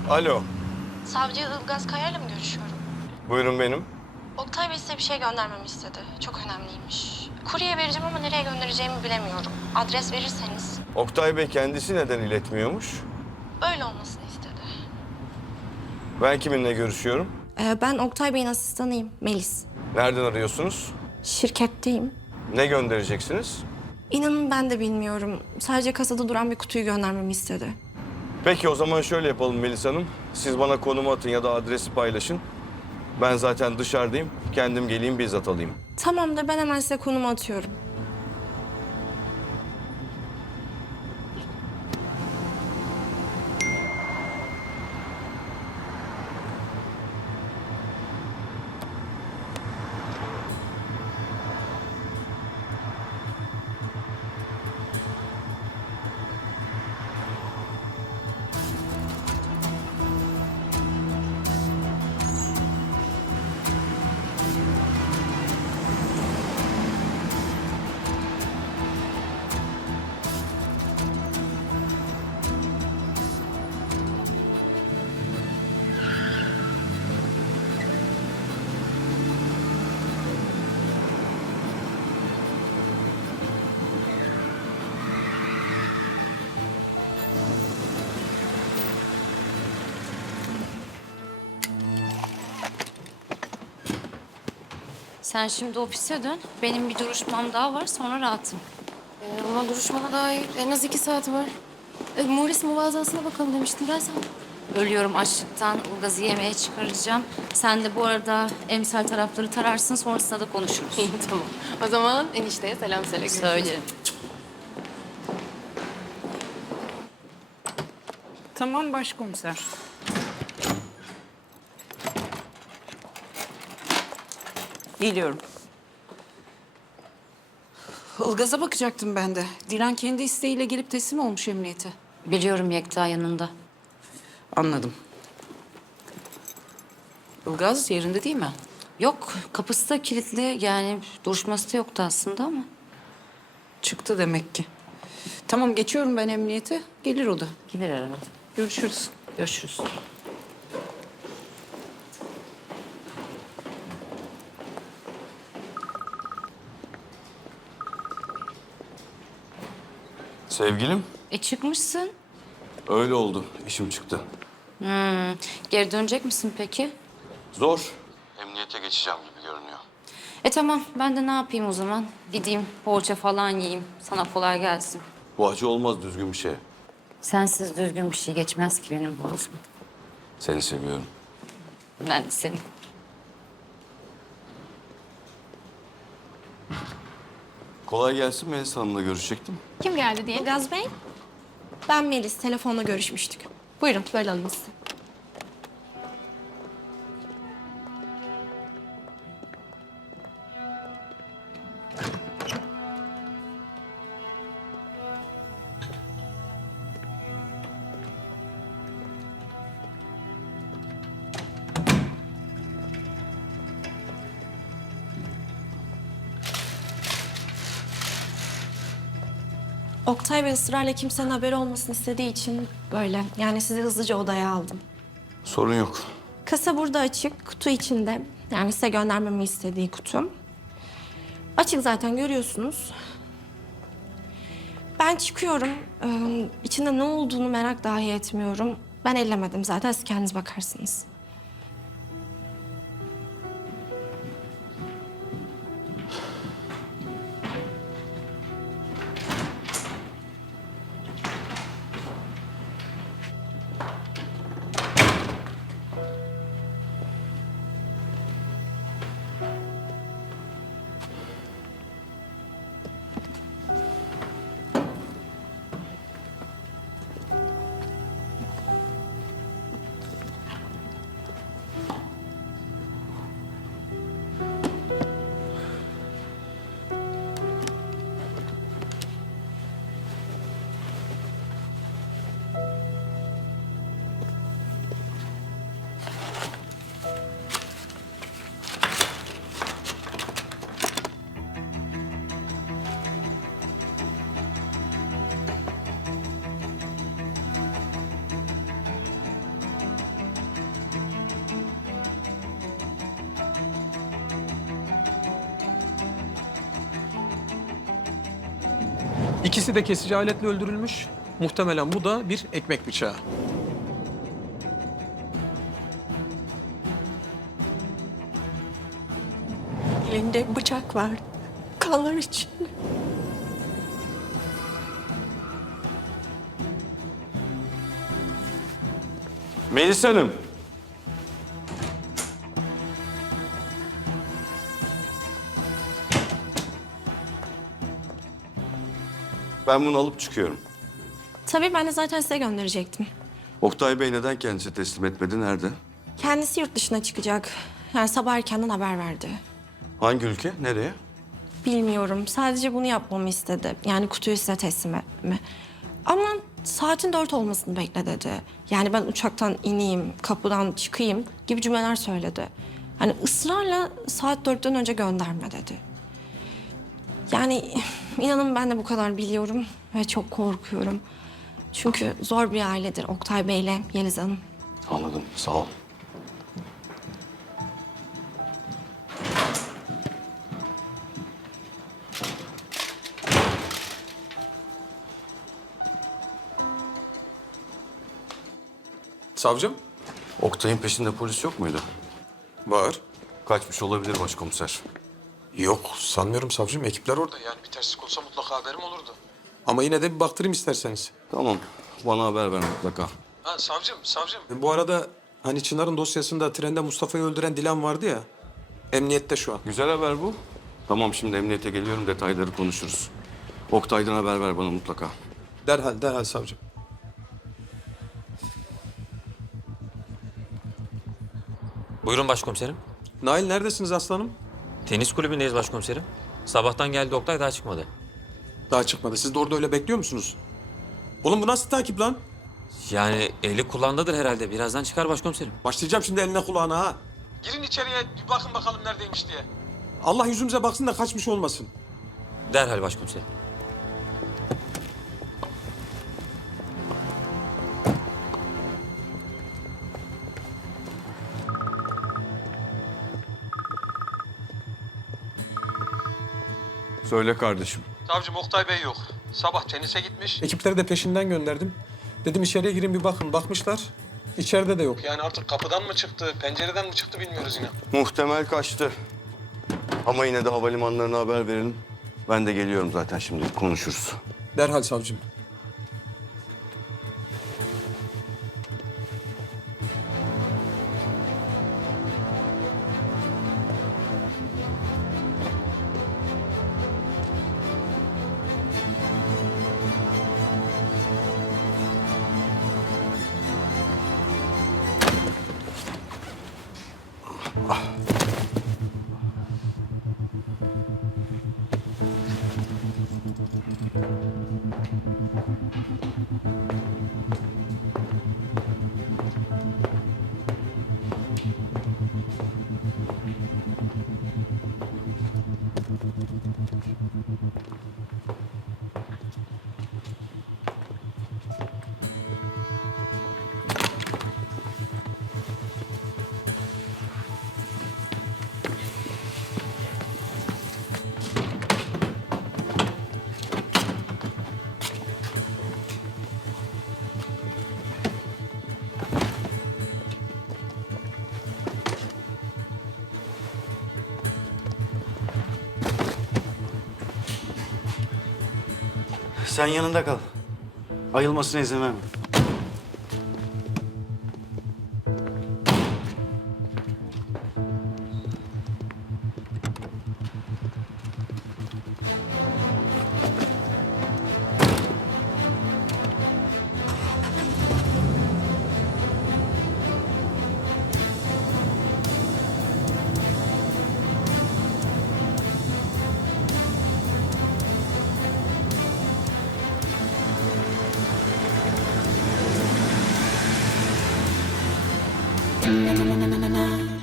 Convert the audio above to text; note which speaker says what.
Speaker 1: Alo,
Speaker 2: Savcı Ilgaz Kaya'yla mı görüşüyorum?
Speaker 1: buyurun benim.
Speaker 2: Oktay Bey size bir şey göndermemi istedi. Çok önemliymiş. Kurye vereceğim ama nereye göndereceğimi bilemiyorum. Adres verirseniz.
Speaker 1: Oktay Bey kendisi neden iletmiyormuş?
Speaker 2: Öyle olmasını istedi.
Speaker 1: Ben kiminle görüşüyorum?
Speaker 2: Ben Oktay Bey'in asistanıyım, Melis.
Speaker 1: Nereden arıyorsunuz?
Speaker 2: Şirketteyim.
Speaker 1: Ne göndereceksiniz?
Speaker 2: İnanın ben de bilmiyorum. Sadece kasada duran bir kutuyu göndermemi istedi.
Speaker 1: Peki o zaman şöyle yapalım Melis Hanım. Siz bana konumu atın ya da adresi paylaşın. Ben zaten dışarıdayım. Kendim geleyim bizzat alayım.
Speaker 2: Tamam da ben hemen size konumu atıyorum.
Speaker 3: Sen şimdi ofise dön. Benim bir duruşmam daha var, sonra rahatım.
Speaker 4: Ama duruşmana daha en az 2 saat var. Morris muvazasına bakalım demiştin. Gel sen.
Speaker 3: Ölüyorum açlıktan. Ilgaz'ı yemeğe çıkaracağım. Sen de bu arada emsal tarafları tararsın, sonrasında da konuşuruz.
Speaker 4: İyi tamam. O zaman enişteye selam söyle. Görüşürüz.
Speaker 3: Söylerim.
Speaker 5: Tamam başkomiser. Geliyorum. Ilgaz'a bakacaktım ben de. Dilan kendi isteğiyle gelip teslim olmuş emniyete.
Speaker 3: Biliyorum Yekta yanında.
Speaker 5: Anladım. Ilgaz yerinde değil mi?
Speaker 3: Yok, kapısı da kilitli. Yani duruşması da yoktu aslında ama.
Speaker 5: Çıktı demek ki. Tamam geçiyorum ben emniyete. Gelir o da.
Speaker 3: Gelir herhalde.
Speaker 5: Görüşürüz.
Speaker 3: Görüşürüz.
Speaker 1: Sevgilim?
Speaker 3: Çıkmışsın.
Speaker 1: Öyle oldu. İşim çıktı.
Speaker 3: Geri dönecek misin peki?
Speaker 1: Zor. Emniyete geçeceğim gibi görünüyor.
Speaker 3: Tamam, ben de ne yapayım o zaman? Gideyim, poğaça falan yiyeyim. Sana kolay gelsin.
Speaker 1: Bu acı olmaz düzgün bir şey.
Speaker 3: Sensiz düzgün bir şey geçmez ki benim boğazım.
Speaker 1: Seni seviyorum.
Speaker 3: Ben de seni.
Speaker 1: Kolay gelsin Melis Hanım'la görüşecektim.
Speaker 4: Kim geldi diye.
Speaker 2: Ilgaz Bey, ben Melis. Telefonla görüşmüştük. Buyurun, böyle alın sizi. Oktay Bey ısrarla kimsenin haberi olmasını istediği için böyle. Yani sizi hızlıca odaya aldım.
Speaker 1: Sorun yok.
Speaker 2: Kasa burada açık, kutu içinde. Yani size göndermemi istediği kutu. Açık zaten görüyorsunuz. Ben çıkıyorum. İçinde ne olduğunu merak dahi etmiyorum. Ben ellemedim zaten, siz kendiniz bakarsınız.
Speaker 6: İkisi de kesici aletle öldürülmüş. Muhtemelen bu da bir ekmek bıçağı.
Speaker 7: Elinde bıçak var. Kanlar için.
Speaker 1: Melis Hanım. Ben bunu alıp çıkıyorum.
Speaker 2: Tabii ben de zaten size gönderecektim.
Speaker 1: Oktay Bey neden kendisi teslim etmedi? Nerede?
Speaker 2: Kendisi yurt dışına çıkacak. Yani sabah erkenden haber verdi.
Speaker 1: Hangi ülke? Nereye?
Speaker 2: Bilmiyorum. Sadece bunu yapmamı istedi. Yani kutuyu size teslim etmemi. Ama saatin 4 olmasını bekle dedi. Yani ben uçaktan ineyim, kapıdan çıkayım gibi cümleler söyledi. Hani ısrarla saat 4'ten önce gönderme dedi. Yani inanın ben de bu kadar biliyorum ve çok korkuyorum. Çünkü zor bir ailedir Oktay Bey'le Yeliz Hanım.
Speaker 1: Anladım. Sağ ol.
Speaker 6: Savcım?
Speaker 1: Oktay'ın peşinde polis yok muydu?
Speaker 6: Var.
Speaker 1: Kaçmış olabilir başkomiser.
Speaker 6: Yok sanmıyorum savcım. Ekipler orada. Yani bir terslik olsa mutlaka haberim olurdu. Ama yine de bir baktırayım isterseniz.
Speaker 1: Tamam. Bana haber ver mutlaka.
Speaker 6: Ha savcım. Bu arada hani Çınar'ın dosyasında trende Mustafa'yı öldüren Dilan vardı ya. Emniyette şu an.
Speaker 1: Güzel haber bu. Tamam şimdi emniyete geliyorum. Detayları konuşuruz. Oktay'dan haber ver bana mutlaka.
Speaker 6: Derhal savcım.
Speaker 8: Buyurun başkomiserim.
Speaker 6: Nail neredesiniz aslanım?
Speaker 8: Tenis kulübündeyiz başkomiserim. Sabahtan geldi Oktay daha çıkmadı.
Speaker 6: Daha çıkmadı. Siz de orada öyle bekliyor musunuz? Oğlum bu nasıl takip lan?
Speaker 8: Yani eli kulağındadır herhalde. Birazdan çıkar başkomiserim.
Speaker 6: Başlayacağım şimdi eline kulağına ha. Girin içeriye bir bakın bakalım neredeymiş diye. Allah yüzümüze baksın da kaçmış olmasın.
Speaker 8: Derhal başkomiserim.
Speaker 1: Söyle kardeşim.
Speaker 6: Savcım Oktay Bey yok. Sabah tenise gitmiş. Ekipleri de peşinden gönderdim. Dedim içeriye girin bir bakın. Bakmışlar. İçeride de yok. Yani artık kapıdan mı çıktı, pencereden mi çıktı bilmiyoruz yine.
Speaker 1: Muhtemel kaçtı. Ama yine de havalimanlarına haber verin. Ben de geliyorum zaten şimdi konuşuruz.
Speaker 6: Derhal savcım.
Speaker 9: Sen yanında kal. Ayılmasına izin verme.
Speaker 7: Na na na na na na.